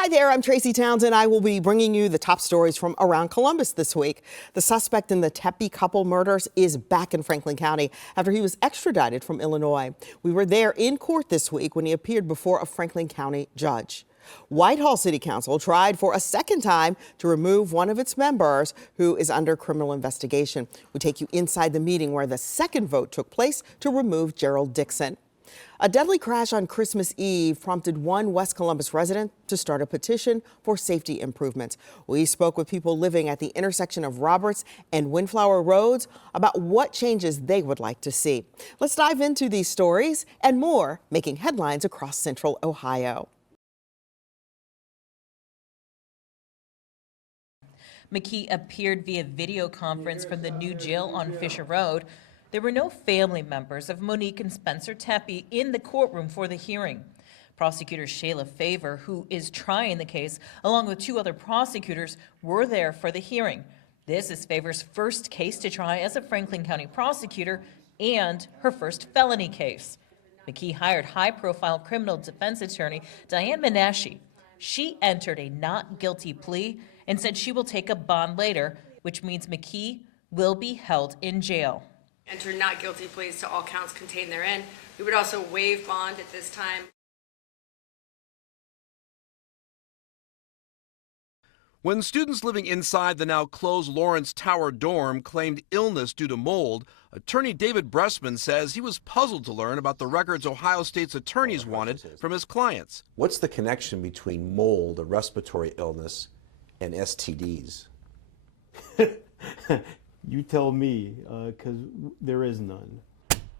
Hi there, I'm Tracy Townsend. I will be bringing you the top stories from around Columbus this week. The suspect in the Tepe couple murders is back in Franklin County after he was extradited from Illinois. We were there in court this week when he appeared before a Franklin County judge. Whitehall City Council tried for a second time to remove one of its members who is under criminal investigation. We take you inside the meeting where the second vote took place to remove Gerald Dixon. A deadly crash on Christmas Eve prompted one West Columbus resident to start a petition for safety improvements. We spoke with people living at the intersection of Roberts and Windflower Roads about what changes they would like to see. Let's dive into these stories and more making headlines across Central Ohio. McKee appeared via video conference from the new jail on Fisher Road. There were no family members of Monique and Spencer Tepe in the courtroom for the hearing. Prosecutor Shayla Favor, who is trying the case, along with two other prosecutors, were there for the hearing. This is Favor's first case to try as a Franklin County prosecutor and her first felony case. McKee hired high-profile criminal defense attorney Diane Menashe. She entered a not guilty plea and said she will take a bond later, which means McKee will be held in jail. Enter not guilty pleas to all counts contained therein. We would also waive bond at this time. When students living inside the now closed Lawrence Tower dorm claimed illness due to mold, attorney David Bressman says he was puzzled to learn about the records Ohio State's attorneys wanted from his clients. What's the connection between mold, a respiratory illness, and STDs? You tell me, because there is none.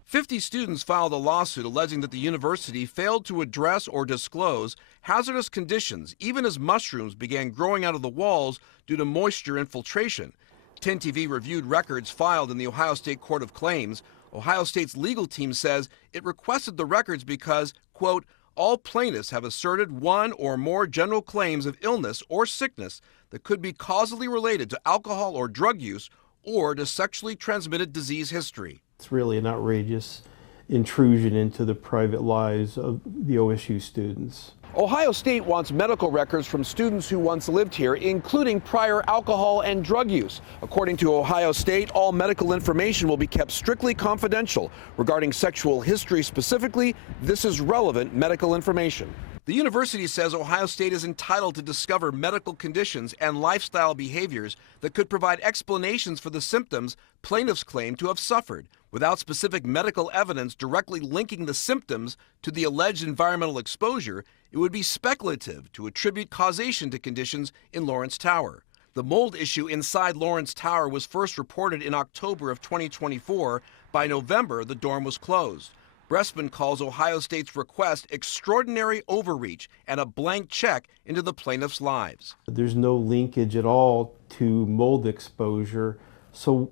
50 students filed a lawsuit alleging that the university failed to address or disclose hazardous conditions, even as mushrooms began growing out of the walls due to moisture infiltration. 10 TV reviewed records filed in the Ohio State Court of Claims. Ohio State's legal team says it requested the records because, quote, all plaintiffs have asserted one or more general claims of illness or sickness that could be causally related to alcohol or drug use or to sexually transmitted disease history. It's really an outrageous intrusion into the private lives of the OSU students. Ohio State wants medical records from students who once lived here, including prior alcohol and drug use. According to Ohio State, all medical information will be kept strictly confidential. Regarding sexual history specifically, this is relevant medical information. The university says Ohio State is entitled to discover medical conditions and lifestyle behaviors that could provide explanations for the symptoms plaintiffs claim to have suffered. Without specific medical evidence directly linking the symptoms to the alleged environmental exposure, it would be speculative to attribute causation to conditions in Lawrence Tower. The mold issue inside Lawrence Tower was first reported in October of 2024. By November, the dorm was closed. Bressman calls Ohio State's request extraordinary overreach and a blank check into the plaintiffs' lives. There's no linkage at all to mold exposure. So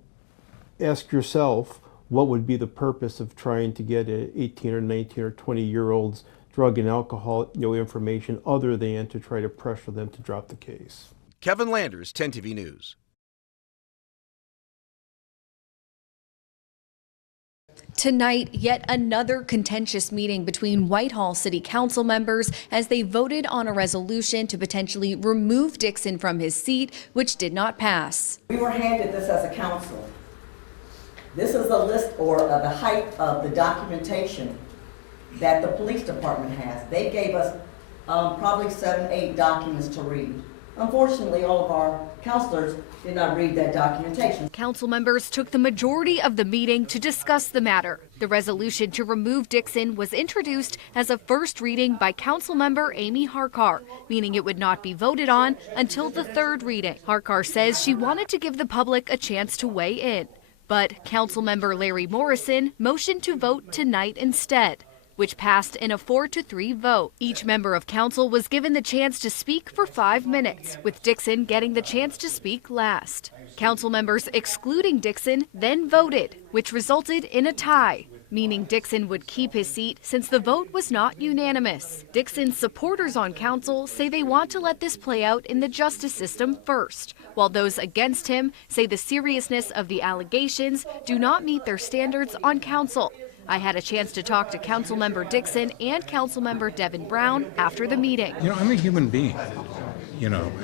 ask yourself, what would be the purpose of trying to get an 18 or 19 or 20-year-old's drug and alcohol information other than to try to pressure them to drop the case? Kevin Landers, 10 TV News. Tonight, yet another contentious meeting between Whitehall City Council members as they voted on a resolution to potentially remove Dixon from his seat, which did not pass. We were handed this as a council. This is a list or the height of the documentation that the police department has. They gave us probably 7, 8 documents to read. Unfortunately, all of our counselors did not read that documentation. Council members took the majority of the meeting to discuss the matter. The resolution to remove Dixon was introduced as a first reading by Council member Amy Harkar, meaning it would not be voted on until the third reading. Harkar says she wanted to give the public a chance to weigh in, but Council member Larry Morrison motioned to vote tonight instead, which passed in a 4-3 vote. Each member of council was given the chance to speak for 5 minutes, with Dixon getting the chance to speak last. Council members excluding Dixon then voted, which resulted in a tie, meaning Dixon would keep his seat since the vote was not unanimous. Dixon's supporters on council say they want to let this play out in the justice system first, while those against him say the seriousness of the allegations do not meet their standards on council. I had a chance to talk to Councilmember Dixon and Councilmember Devin Brown after the meeting. You know, I'm a human being,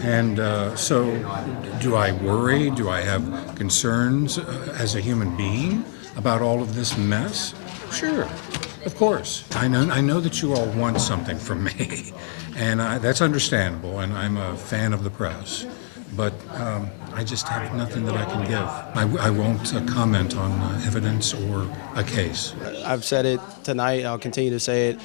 and so do I worry? Do I have concerns as a human being about all of this mess? Sure, of course. I know that you all want something from me, and that's understandable, and I'm a fan of the press. But I just have nothing that I can give. I won't comment on evidence or a case. I've said it tonight. I'll continue to say it.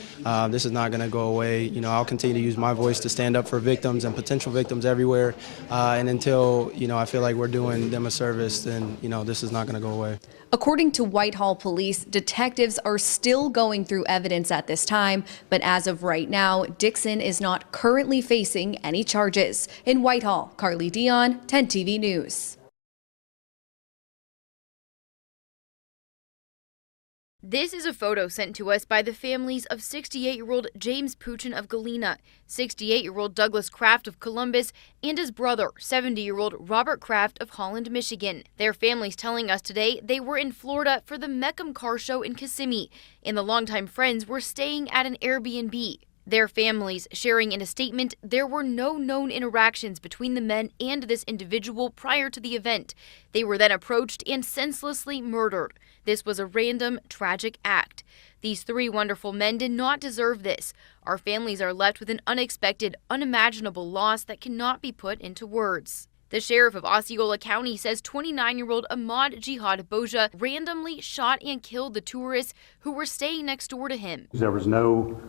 This is not going to go away. I'll continue to use my voice to stand up for victims and potential victims everywhere. And until, I feel like we're doing them a service, then, this is not going to go away. According to Whitehall Police, detectives are still going through evidence at this time, but as of right now, Dixon is not currently facing any charges. In Whitehall, Carly Dion, 10 TV News. This is a photo sent to us by the families of 68-year-old James Puchin of Galena, 68-year-old Douglas Kraft of Columbus, and his brother, 70-year-old Robert Kraft of Holland, Michigan. Their families telling us today they were in Florida for the Meckham Car Show in Kissimmee, and the longtime friends were staying at an Airbnb. Their families sharing in a statement there were no known interactions between the men and this individual prior to the event. They were then approached and senselessly murdered. This was a random, tragic act. These three wonderful men did not deserve this. Our families are left with an unexpected, unimaginable loss that cannot be put into words. The sheriff of Osceola County says 29-year-old Ahmad Jihad Boja randomly shot and killed the tourists who were staying next door to him. There was no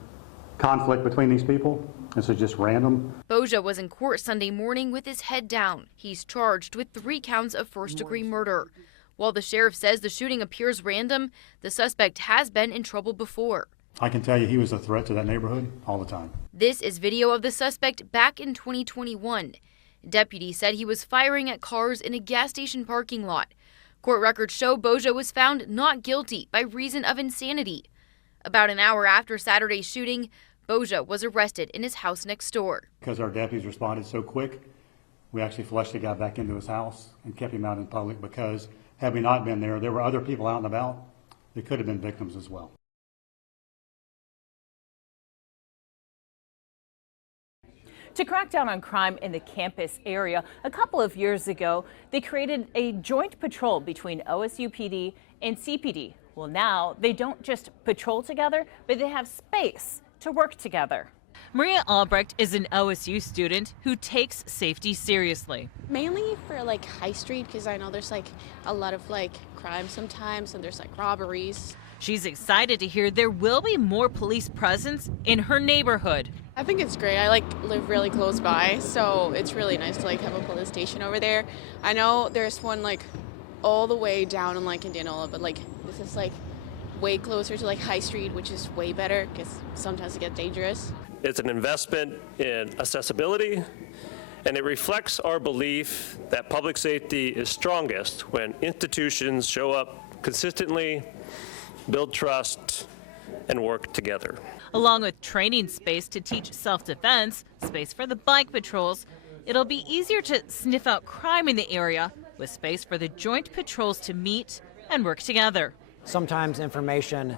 conflict between these people. This is just random. Boja was in court Sunday morning with his head down. He's charged with 3 counts of first-degree murder. While the sheriff says the shooting appears random, the suspect has been in trouble before. I can tell you he was a threat to that neighborhood all the time. This is video of the suspect back in 2021. Deputies said he was firing at cars in a gas station parking lot. Court records show Boja was found not guilty by reason of insanity. About an hour after Saturday's shooting, Boja was arrested in his house next door. Because our deputies responded so quick, we actually flushed the guy back into his house and kept him out in public because had we not been there, there were other people out and about that could have been victims as well. To crack down on crime in the campus area, a couple of years ago, they created a joint patrol between OSU PD and CPD. Well, now they don't just patrol together, but they have space to work together. Maria Albrecht is an OSU student who takes safety seriously. Mainly for High Street, because I know there's a lot of crime sometimes, and there's robberies. She's excited to hear there will be more police presence in her neighborhood. I think it's great. I live really close by, so it's really nice to have a police station over there. I know there's one all the way down in Indianola, but this is way closer to High Street, which is way better because sometimes it gets dangerous. It's an investment in accessibility, and it reflects our belief that public safety is strongest when institutions show up consistently, build trust, and work together. Along with training space to teach self-defense, space for the bike patrols, it'll be easier to sniff out crime in the area with space for the joint patrols to meet and work together. Sometimes information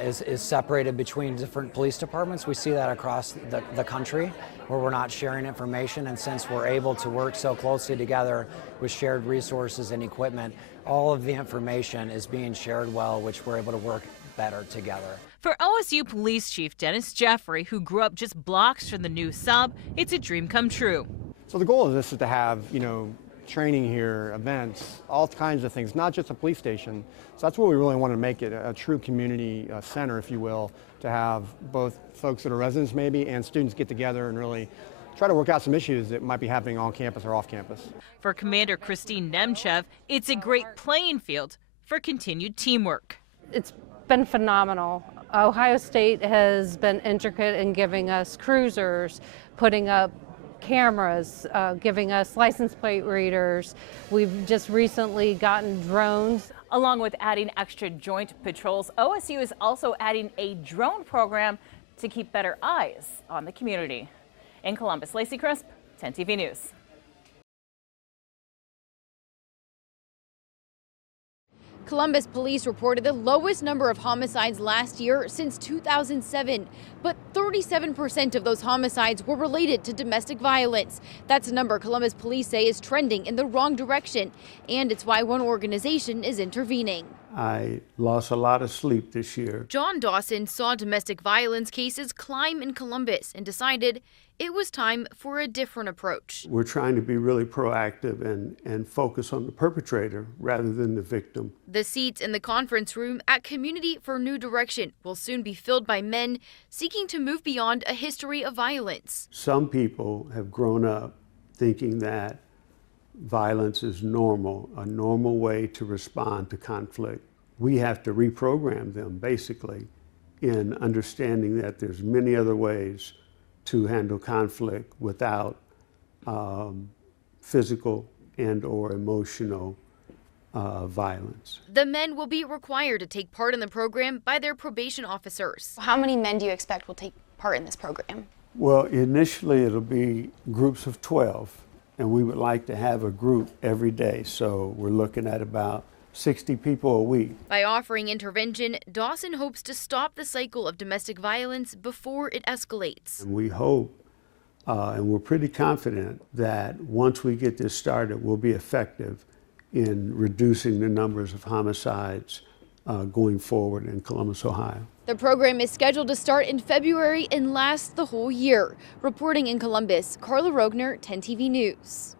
is separated between different police departments. We see that across the country where we're not sharing information, and since we're able to work so closely together with shared resources and equipment, all of the information is being shared well, which we're able to work better together. For OSU Police Chief Dennis Jeffrey, who grew up just blocks from the new sub, it's a dream come true. So the goal of this is to have, training here, events, all kinds of things, not just a police station. So that's what we really want to make it, a true community center, if you will, to have both folks that are residents maybe and students get together and really try to work out some issues that might be happening on campus or off campus. For Commander Christine Nemchev, it's a great playing field for continued teamwork. It's been phenomenal. Ohio State has been intricate in giving us cruisers, putting up cameras, giving us license plate readers. We've just recently gotten drones. Along with adding extra joint patrols, OSU is also adding a drone program to keep better eyes on the community. In Columbus, Lacey Crisp, 10 TV News. Columbus police reported the lowest number of homicides last year since 2007, but 37% of those homicides were related to domestic violence. That's a number Columbus police say is trending in the wrong direction, and it's why one organization is intervening. I lost a lot of sleep this year. John Dawson saw domestic violence cases climb in Columbus and decided it was time for a different approach. We're trying to be really proactive and focus on the perpetrator rather than the victim. The seats in the conference room at Community for New Direction will soon be filled by men seeking to move beyond a history of violence. Some people have grown up thinking that violence is normal, a normal way to respond to conflict. We have to reprogram them, basically, in understanding that there's many other ways to handle conflict without physical and or emotional violence. The men will be required to take part in the program by their probation officers. How many men do you expect will take part in this program? Well, initially it'll be groups of 12, and we would like to have a group every day. So we're looking at about 60 people a week. By offering intervention, Dawson hopes to stop the cycle of domestic violence before it escalates. And we hope, and we're pretty confident, that once we get this started, we'll be effective in reducing the numbers of homicides going forward in Columbus, Ohio. The program is scheduled to start in February and last the whole year. Reporting in Columbus, Carla Rogner, 10 TV News.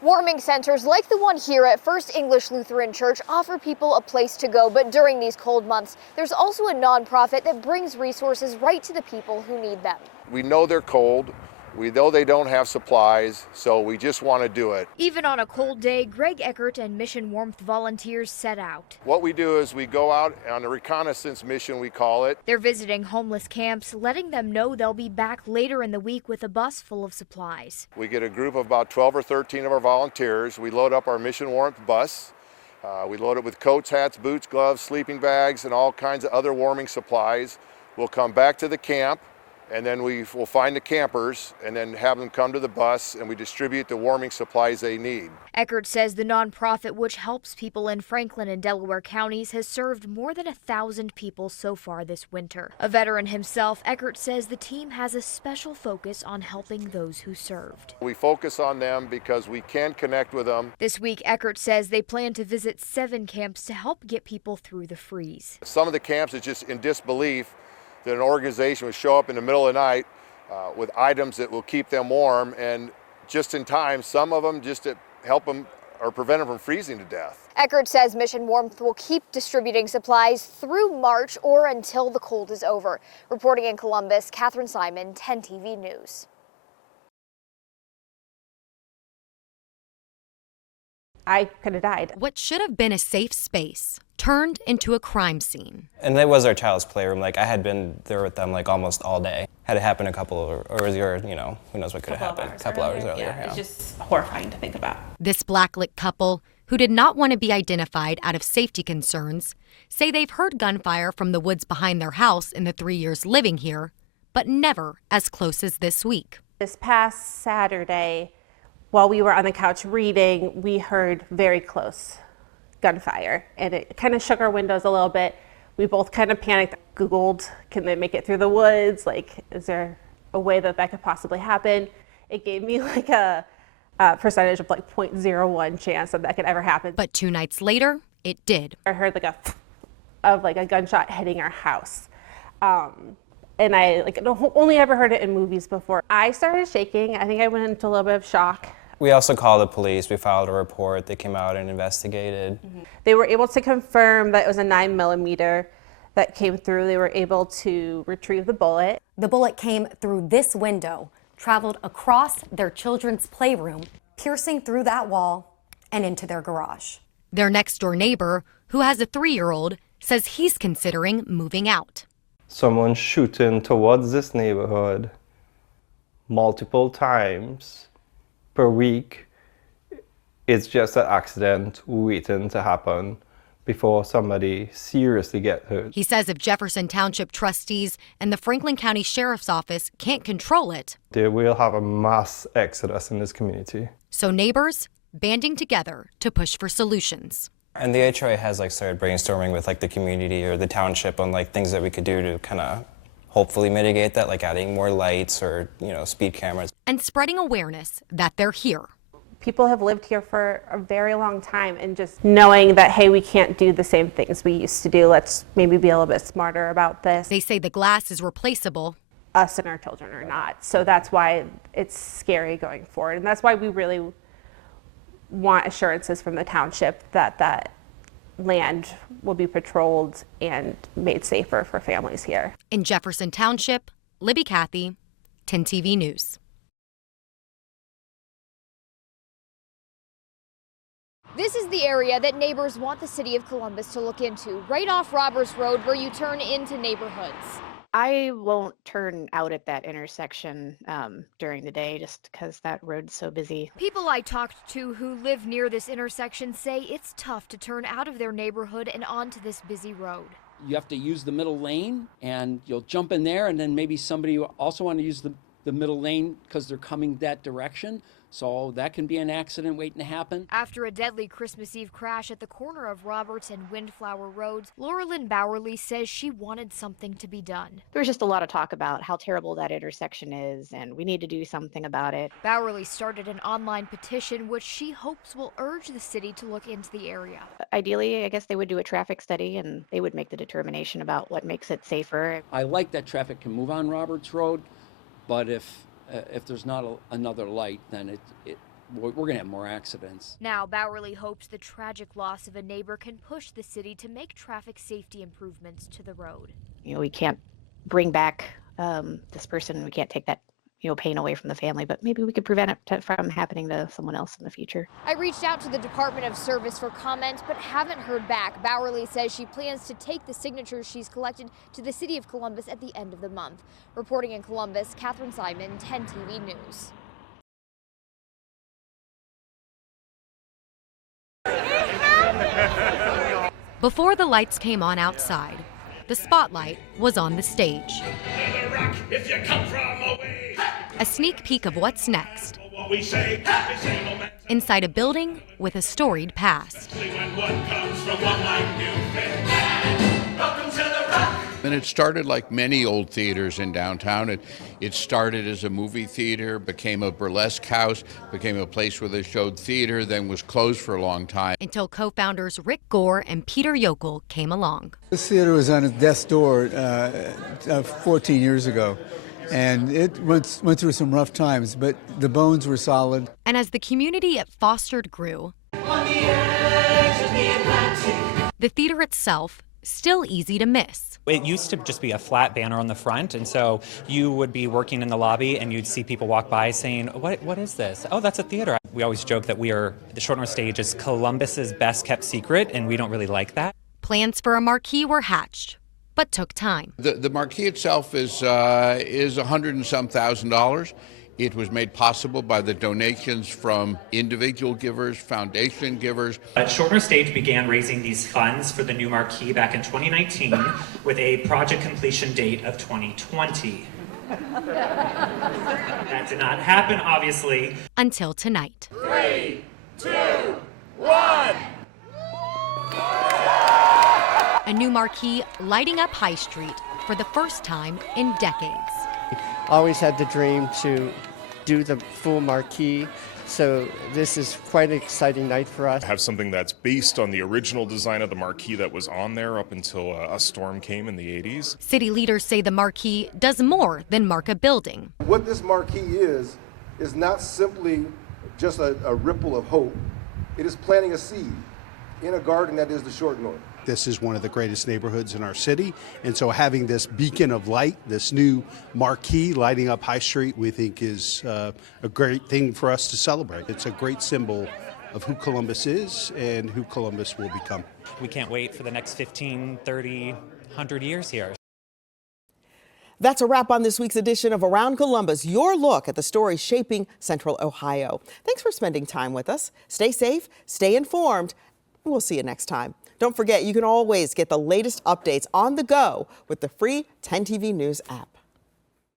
Warming centers like the one here at First English Lutheran Church offer people a place to go, but during these cold months, there's also a nonprofit that brings resources right to the people who need them. We know they're cold. We know they don't have supplies, so we just want to do it. Even on a cold day, Greg Eckert and Mission Warmth volunteers set out. What we do is we go out on a reconnaissance mission, we call it. They're visiting homeless camps, letting them know they'll be back later in the week with a bus full of supplies. We get a group of about 12 or 13 of our volunteers. We load up our Mission Warmth bus. We load it with coats, hats, boots, gloves, sleeping bags, and all kinds of other warming supplies. We'll come back to the camp, and then we will find the campers and then have them come to the bus, and we distribute the warming supplies they need. Eckert says the nonprofit, which helps people in Franklin and Delaware counties, has served more than 1,000 people so far this winter. A veteran himself, Eckert says the team has a special focus on helping those who served. We focus on them because we can connect with them. This week, Eckert says they plan to visit 7 camps to help get people through the freeze. Some of the camps is just in disbelief that an organization would show up in the middle of the night with items that will keep them warm, and just in time, some of them just to help them or prevent them from freezing to death. Eckert says Mission Warmth will keep distributing supplies through March or until the cold is over. Reporting in Columbus, Catherine Simon, 10 TV News. I could have died. What should have been a safe space turned into a crime scene. And that was our child's playroom. Like, I had been there with them like almost all day. Had it happened a couple or you know, who knows what could have happened. A couple hours earlier. Yeah, it's just horrifying to think about. This blacklit couple, who did not want to be identified out of safety concerns, say they've heard gunfire from the woods behind their house in the 3 years living here, but never as close as this week. This past Saturday, while we were on the couch reading, we heard very close gunfire, and it kind of shook our windows a little bit. We both kind of panicked, Googled, can they make it through the woods? Like, is there a way that that could possibly happen? It gave me like a percentage of like 0.01 chance that that could ever happen. But 2 nights later, it did. I heard like a gunshot hitting our house. And I only ever heard it in movies before. I started shaking. I think I went into a little bit of shock. We also called the police. We filed a report. They came out and investigated. They were able to confirm that it was a 9mm that came through. They were able to retrieve the bullet. The bullet came through this window, traveled across their children's playroom, piercing through that wall and into their garage. Their next-door neighbor, who has a 3-year-old, says he's considering moving out. Someone shooting towards this neighborhood multiple times per week. It's just an accident waiting to happen. before somebody seriously gets hurt. He says if Jefferson Township trustees and the Franklin County Sheriff's Office can't control it, There will have a mass exodus in this community. so neighbors banding together to push for solutions. And the HOA has like started brainstorming with like the community or the township on like things that we could do to kind of hopefully mitigate that, like adding more lights or, speed cameras. And spreading awareness that they're here. People have lived here for a very long time, and just knowing that, hey, we can't do the same things we used to do. Let's maybe be a little bit smarter about this. They say the glass is replaceable. Us and our children are not. So that's why it's scary going forward. And that's why we really want assurances from the township that that land will be patrolled and made safer for families here. In Jefferson Township, Libby Cathy, 10 TV News. This is the area that neighbors want the city of Columbus to look into, right off Roberts Road where you turn into neighborhoods. I won't turn out at that intersection during the day just because that road's so busy. People I talked to who live near this intersection say it's tough to turn out of their neighborhood and onto this busy road. You have to use the middle lane, and you'll jump in there, and then maybe somebody also want to use the middle lane because they're coming that direction. So that can be an accident waiting to happen. After a deadly Christmas Eve crash at the corner of Roberts and Windflower Roads, Laura Lynn Bowerly says she wanted something to be done. There was just a lot of talk about how terrible that intersection is, and we need to do something about it. Bowerly started an online petition which she hopes will urge the city to look into the area. Ideally, I guess they would do a traffic study and they would make the determination about what makes it safer. I like that traffic can move on Roberts Road, but if there's not another light, then we're going to have more accidents. Now, Bowerly hopes the tragic loss of a neighbor can push the city to make traffic safety improvements to the road. We can't bring back this person. We can't take that pain away from the family, but maybe we could prevent it from happening to someone else in the future. I reached out to the Department of Service for comment, but haven't heard back. Bowerly says she plans to take the signatures she's collected to the city of Columbus at the end of the month. Reporting in Columbus, Catherine Simon, 10 TV News. Before the lights came on outside, the spotlight was on the stage. A sneak peek of what's next. Inside a building with a storied past. And it started like many old theaters in downtown. It started as a movie theater, became a burlesque house, became a place where they showed theater, then was closed for a long time. Until co-founders Rick Gore and Peter Yokel came along. This theater was on its death's door 14 years ago. And it went through some rough times, but the bones were solid. And as the community it fostered grew, the theater itself still easy to miss. It used to just be a flat banner on the front, and so you would be working in the lobby and you'd see people walk by saying, what is this? Oh, that's a theater. We always joke that the Short North Stage is Columbus's best kept secret, and we don't really like that. Plans for a marquee were hatched, but took time. The marquee itself is $100,000 and some. It was made possible by the donations from individual givers, foundation givers. Short North Stage began raising these funds for the new marquee back in 2019 with a project completion date of 2020. That did not happen, obviously. Until tonight. 3, 2, 1. A new marquee lighting up High Street for the first time in decades. Always had the dream to do the full marquee, so this is quite an exciting night for us. Have something that's based on the original design of the marquee that was on there up until a storm came in the 80s. City leaders say the marquee does more than mark a building. What this marquee is not simply just a ripple of hope. It is planting a seed in a garden that is the Short North. This is one of the greatest neighborhoods in our city, and so having this beacon of light, this new marquee lighting up High Street, we think is a great thing for us to celebrate. It's a great symbol of who Columbus is and who Columbus will become. We can't wait for the next 15, 30, 100 years here. That's a wrap on this week's edition of Around Columbus, your look at the stories shaping Central Ohio. Thanks for spending time with us. Stay safe, stay informed, and we'll see you next time. Don't forget, you can always get the latest updates on the go with the free 10 TV News app.